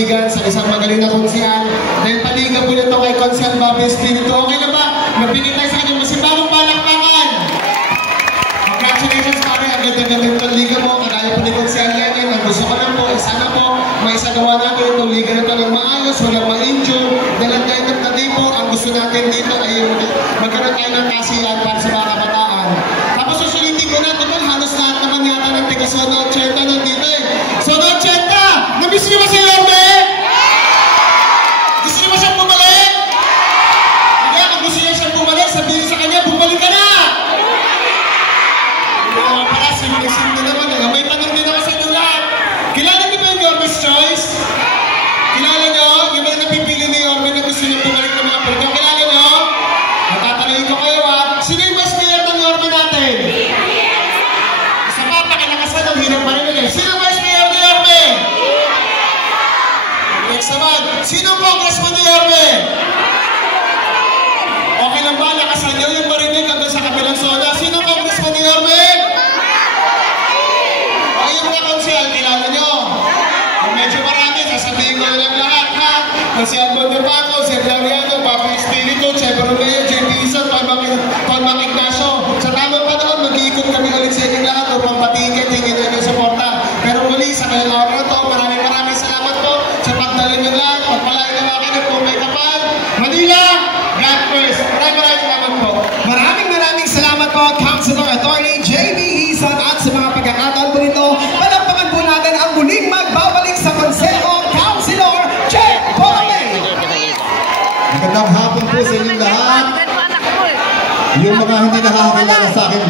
kaibigan sa isang magaling na konsyal. Dahil paliga po nito kay Konsyal Bobby Espiritu. Okay na ba? Magbigay tayo sa kanyang masibawang palakpakan. Congratulations pare, ang ganda-ganda itong liga mo. Kagaya po ni Konsyal Lennon. Ang gusto ko lang po, sana po, may isagawa natin itong liga na ito ng maayos, walang ma-injure. Dahil ang dahil ng po, ang gusto natin dito ay magkaroon tayo ng kasiyahan para sa mga kabataan. Tapos susulitin ko na, total halos lahat naman yata ng taga Zona 80 nandito eh. Zona 80! Namiss niyo ba si Yorme? Gusto niyo ba siyang bumalik? Hindi, kung gusto niya siyang bumalik, sabihin sa kanya, bumalik ka na! Hindi naman para, simple naman eh. May tanong din ako sa inyo lahat. Kilala niyo ba yung Yorme's Choice? Kilala niyo? Yung mga napipili ni Yorme na gusto niyo bumalik ng mga program. Kilala niyo? Natatanungin ko kayo ha. Sino yung best player ng Yorme natin? Isa pa, pakalakasan ang hirap marinig eh. Sino yung best player ni Yorme? Next naman. Sino ang congressman ni Yorme? Okay lang ba? Lakasan niyo yung marinig hanggang sa kabilang zona. Sino ang congressman ni Yorme? O yung mga konsyal, kilala niyo? Kung medyo marami, sasabihin ko lang lahat ha. Si Albon de Paco, si Floriano, Bobby Espiritu, Chevy Romeo, JP Ison, Palma Ignacio. Sa tamang panahon, mag-iikot kami ulit sa inyong lahat upang patigil, tingin na inyong suporta. Pero muli, sa kayong araw to, maraming salamat po sa pagdalhin ng lahat. Pagpalain na mga kayo kung may kapal. Manila, God first. Maraming salamat po. Maraming salamat po, Councilor Attorney JB Ison, at sa mga pagkakataon po ito, palampakan po natin ang muling magbabalik sa konseho, Councilor Che Borromeo. Magandang hapon po sa inyong lahat. Yung mga hindi nakakakilala sa akin,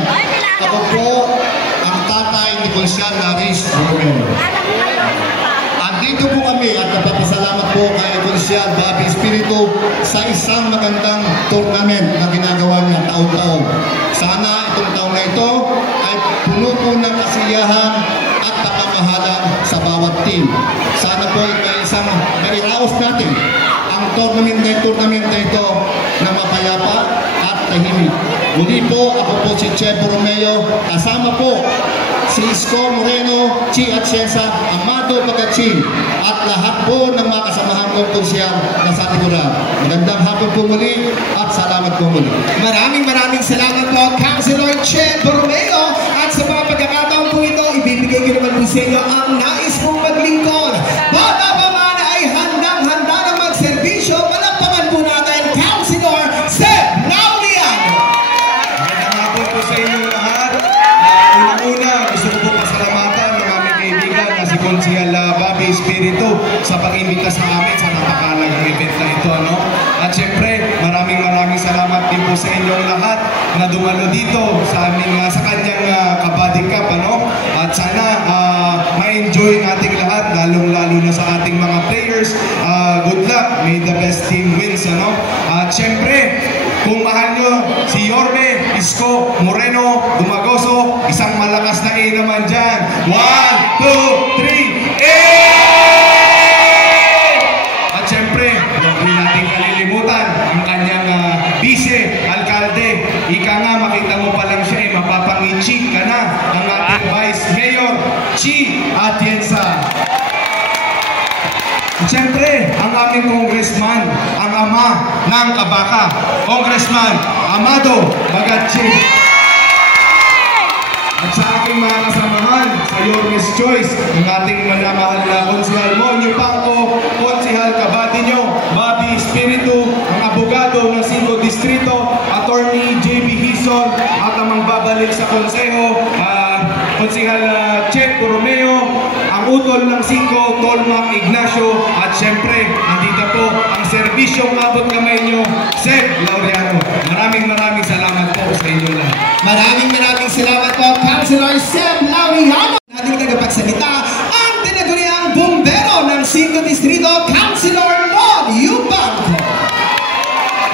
ako po ang tatay ni Konsyal Laris Borromeo. Andito po kami at nagpapasalamat po kay Konsyal Bobby Espiritu sa isang magandang tournament na ginagawa niya taon-taon. Sana itong taon na ito ay puno po ng kasiyahan at kapamahalan sa bawat team. Sana po ay isang mariraos natin ang tournament na ito na mapayapa at tahimik. Muli po, ako po si Che Borromeo, kasama po si Isko Moreno, Chi Atienza, Amado Pagkatsin, at lahat po ng mga kasamahan kong konsyal na sa Tiguran. Magandang hapon po muli at salamat po muli. Maraming salamat po, Councilor Che Borromeo, at sa mga pagkakataon po ito, ibibigay ko naman po sa inyo ang nais pong maglingkod. Bata pa man ay handang-handa na magserbisyo, palampakan po natin, Councilor Seb Lauliano. Magandang hapon po sa inyo lahat. Una-una, gusto ko po pasalamatan ng aming kaibigan na si Konsyal Bobby Espiritu sa pag-imbita sa amin sa napakalagang event na ito. Ano? At syempre, maraming salamat din po sa inyong lahat na dumalo dito sa aming sa kanyang kabady cup. Ano? At sana ma-enjoy nating lahat, lalong-lalo na sa ating mga players. Good luck. May the best team wins. Ano? At syempre, kung mahal nyo si Yorme, Isko, Moreno, Dumagoso, isang malakas na A naman dyan. 1, 2, 3, A! At syempre, huwag rin natin kalilimutan ang kanyang vice-alkalde. Ika nga, makita mo pa lang siya, mapapangichi ka na ang ating Vice Mayor, Chi Atienza. Siyempre, ang aming congressman, ang ama ng Kabaka, Congressman Amado Pagkatsin. At sa aking mga kasamahan sa Yorme's Choice, ang ating manamahal na Konsyal Monyo Pangko, Konsyal Kabady nyo, Bobby Espiritu, ang abogado ng 5 Distrito, Attorney JB Hison, at ang magbabalik sa konseho, Konsyal Che Borromeo, ang utol ng 5, Tolma Ignacio, at syempre, nandito po ang serbisyong abot kamay nyo, Seb Lauliano. Maraming salamat po sa inyo lahat. Maraming salamat po, Councilor Seb Lauliano. Nating tagapagsalita, ang tinaguriang bumbero ng 5 Distrito, Councilor Mon Yupanco.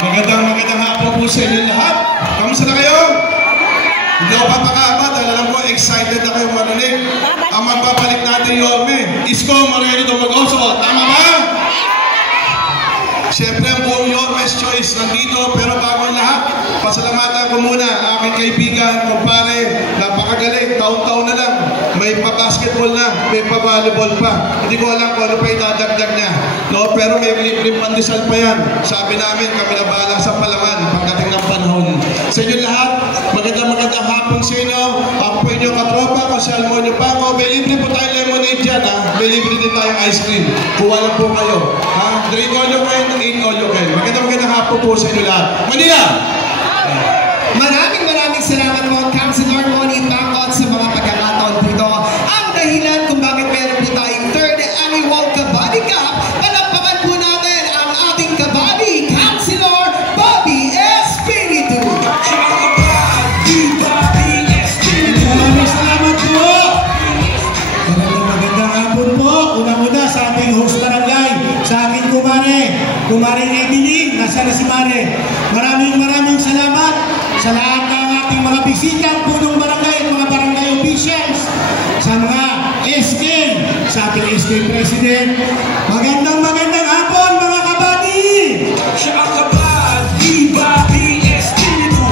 Magandang hapon po sa inyo lahat. Kamusta na kayo? Hindi ako papakaba dahil alam ko excited na kayo marinig. Ang magbabalik natin Yorme, Isko Moreno Dumagoso. Tama ba? Siyempre ang buong Yorme's Choice nandito, pero bago ang lahat, pasalamatan ko muna ang aking kaibigan, kumpare, napakagaling, taon-taon na lang, may pa-basketball na, may pa-volleyball pa. Hindi ko alam kung ano pa idadagdag niya. No? Pero may libreng pandesal pa yan. Sabi namin, kami na bahala sa Palangan pagdating ng panahon. Sa inyo lahat, magandang hapon sa inyo. Ako po inyong katropa, kasi Almonio Paco. May libre po tayong lemonade dyan, ha? May libre din tayong ice cream. Kuha lang po kayo. Ha? 3 all you can, 8 all you can. Magandang hapon po sa inyo lahat. Manila! Maraming salamat po, Councilor Moni Paco, sa mga pagkakataon po ito. Ang dahilan kung bakit meron po tayong 3rd Annual Kabady Cup, palampakan po natin ang ating kabady, Councilor Bobby Espiritu. Maraming salamat po. Magandang hapon po. Unang-una sa ating host barangay, sa aking Kumaring Evelyn, nasa na si Mare. Maraming salamat sa lahat ng ating mga bisita, punong barangay at mga barangay officials, sa mga SK, sa ating SK President. Magandang hapon mga kabady! Siya ang kabady, Bobby Espiritu.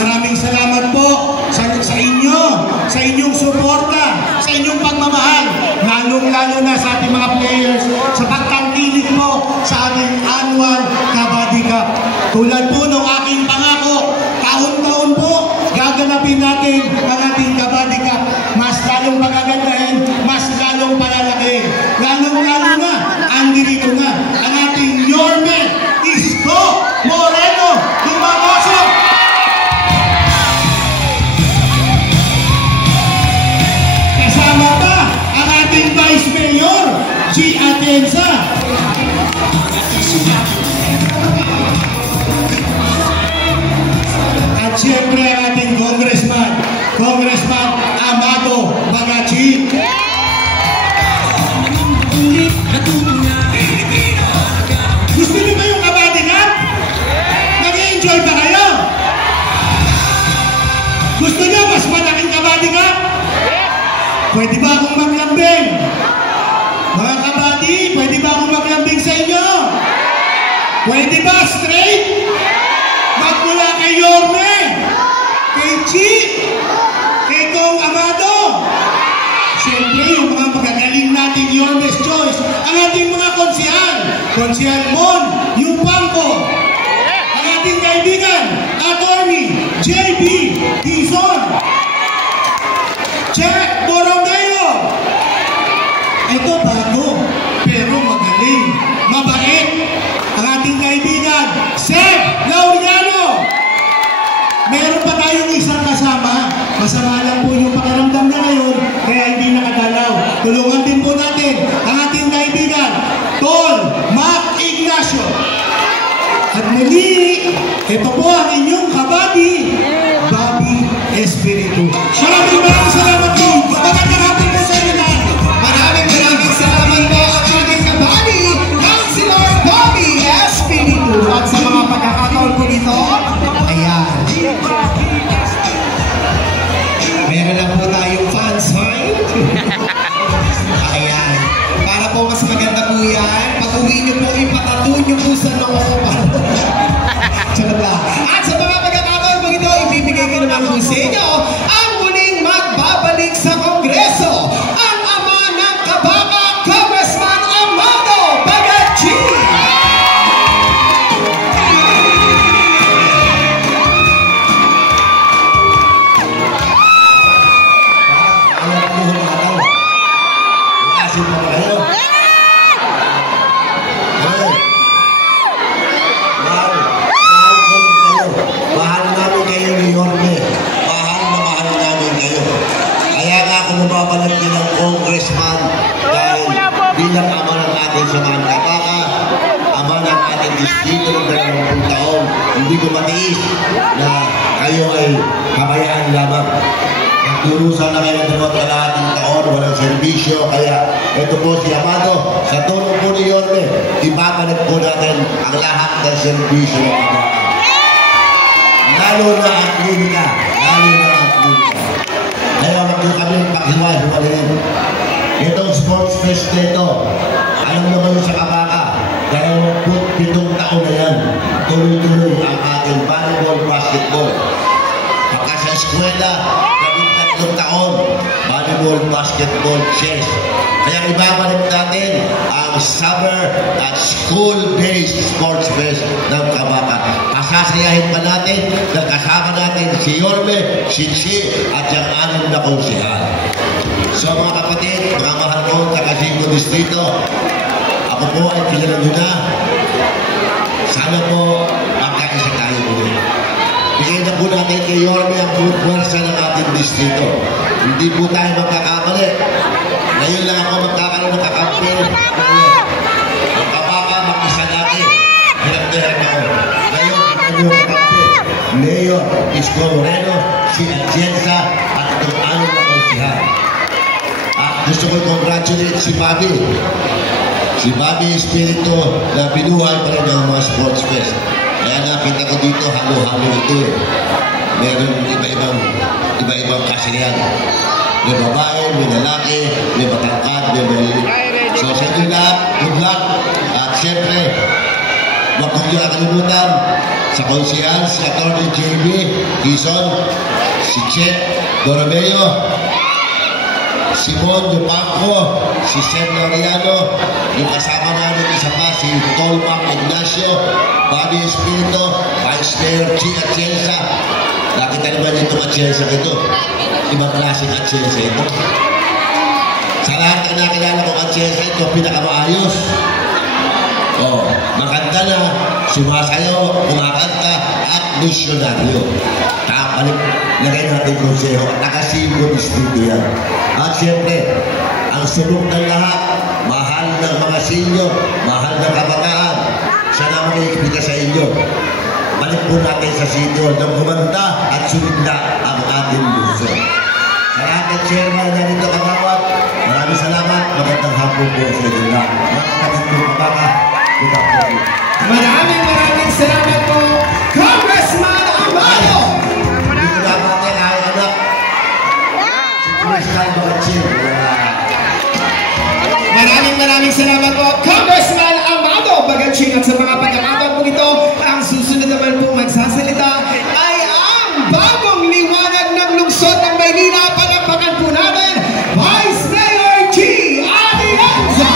Maraming salamat po sa inyo, sa inyong suporta, sa inyong pagmamahal, lalong-lalo na sa ating mga players, sa pagtangkilik po sa ating annual Kabady Cup. Tulad po ng aking pangako, taon-taon po gaganapin natin ang ating Kabady Cup. Mas lalong magagandahin, mas lalong palalakihin. Lalong-lalo na, andirito na ang ating Yorme Isko Moreno Dumagoso. Kasama pa ang ating Vice Mayor, G. Atenza. At siyempre ang ating Congressman Amado Magachi. Gusto niyo ba yung Kabady Cup? Nag-i-enjoy ba kayo? Gusto niyo mas malaking Kabady Cup? Pwede ba akong maglambing? Mga kabady, pwede ba akong maglambing sa inyo? Pwede ba straight? Magmula kay Yorme, kay Chi, kay Kong Amado. Siyempre, yung mga magagaling natin Yorme's Choice, ang ating mga Konsihal Mon, Yupanco, ang ating kaibigan, Attorney J.B. Dizon, Jack Borromeo. Ito bago, pero magaling, mabait. Ang ating kaibigan, Seb Laureano. Meron pa tayong isang kasama. Masama lang po yung pakiramdam na ngayon, kaya hindi nakadalaw. Tulungan din po natin ang ating kaibigan, Tol Mac Ignacio. At muli, ito po ang inyong kabady, Bobby Espiritu. Maraming salamat po. Magandang hapon po sa inyo lahat. Maraming salamat po ang ating kabady, Councilor Bobby Espiritu. At sa mga pagkakataon po nito, ayan. Meron lang po tayong fan sign. Ayan. Para po mas maganda po yan, pag-uwi nyo po, ipatato nyo po sa loob. Charot lang. At sa mga pagkakataon po ito, ibibigay ko naman po sa inyo ang muling magbabalik sa Kongreso, ang ama ng Kabaka, Congressman Amado Magachi. Mahal namin kayo ni Yorme. Mahal namin kayo. Kaya nga ako mababalik din ng congressman dahil bilang ama ng ating samahan Kabaka, ama ng ating distrito ng 20 taon, hindi ko matiis na kayo ay kabayaan lamang. Nagturusan na kayo ng 2 taon, walang serbisyo, kaya ito po si Amado, sa tulong po ni Yorme, ibabalik po natin ang lahat ng serbisyo ng Kabaka. Lalo na ang klinika. Kaya wag nyo kami paghiwa-hiwalayin. Itong sports fest na ito, alam naman sa Kabaka, 27 taon na yan, tuloy-tuloy ang ating volleyball, basketball. Pagka sa eskwela, 13 taon, volleyball, basketball, chess. Kaya ibabalik natin ang summer at school-based sports fest ng Kabaka. Pasasayahin pa natin na kasama natin si Yorme, si Chi, at yung 6 na konsehal. So mga kapatid, mga mahal ko, taga-5 distrito, ako po ay kilala nyo na. Sana po magkaisa tayo ulit. Bigay na po natin kay Yorme ang puwersa ng ating distrito. Hindi po tayo magkakamali. Ngayon lang ako magkakaroon ng kakampi. Ang Kabaka, mag-isa natin. Hirap-hirap ako. Ngayon, ito yung kakampi. Mayor Isko Moreno, si Atienza, at itong 6 na konsehal. At gusto ko congratulate si Bobby. Si Bobby Espiritu na binuhay pa rin ng mga sports fest. Kaya nakita ko dito, halo-halo ito eh. Meron iba-ibang kasiyan. May babae, may lalaki, may matangkad, may maliit. So sa inyo lahat, good luck. At siyempre, huwag kong nakalimutan sa konsehal, si Atty. JB Quezon, si Che Doromeo, si Mon Dupanco, si Sen Laureano, yung kasama namin isa pa, si Tolmac Ignacio, Bobby Espiritu, Vice Mayor Chi Atienza. Nakita naman itong Atienza ito. Ibang klaseng Atienza ito. Sa lahat na nakilala kong Atienza ito, pinakamaayos. Oh, maganda na, sumasayaw, kumakanta, at misyonaryo. Tapalik, lagay natin konseho, naka-5 distrito yan. At siyempre, ang sulok ng lahat, mahal ng mga senior, mahal ng kabataan, sana mag-iipita sa inyo. Balik po natin sa senior na gumanda at sumigla ang ating lungsod. Sa lahat ng chairman na nito kagawad, maraming salamat, magandang hapon po sa inyo lahat. Magandang Kabaka, good afternoon. Maraming salamat po, Congressman Amado! Hindi ko dapat yan, ay anak. Si Crystal Bacachim. Maraming salamat po, Congressman Amado Bacachim. At sa mga pagkakataon po ito, ang susunod naman po magsasalita ay ang bagong liwanag ng lungsod ng Maynila. Palakpakan po natin, Vice Mayor G. Atienza!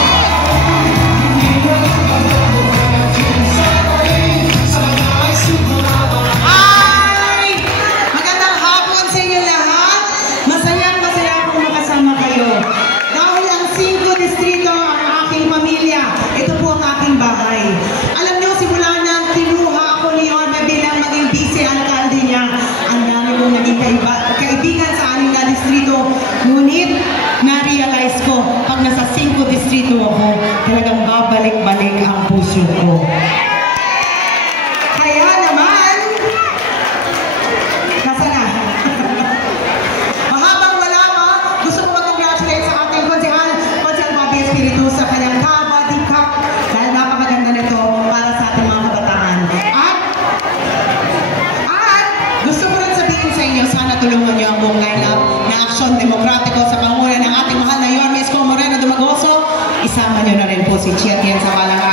Hi! Magandang hapon sa inyo lahat. Masaya akong makasama kayo. Dahil ang 5 distrito ang aking pamilya, ito po ang aking bahay. Alam niyo, simula nang kinuha ako ni Yorme bilang maging vice-alcalde niya, ang dami kong naging kaibigan sa 6 na distrito. Ngunit, na-realize ko, pag nasa 5 distrito ako, talagang babalik-balik ang puso ko. Kaya naman, nasa na? Mahabang wala pa, gusto ko mag-congratulate sa ating konsehal Bobby Espiritu sa kanyang Kabaddi Cup dahil napakaganda nito para sa ating mga kabataan. At gusto ko rin sabihin sa inyo, sana tulungan niyo ang buong lineup na Aksyon Demokratiko sa pangunan ng ating mahal na Yorme Isko Moreno Dumagoso. Isama niyo na rin po si Chi Atienza Walang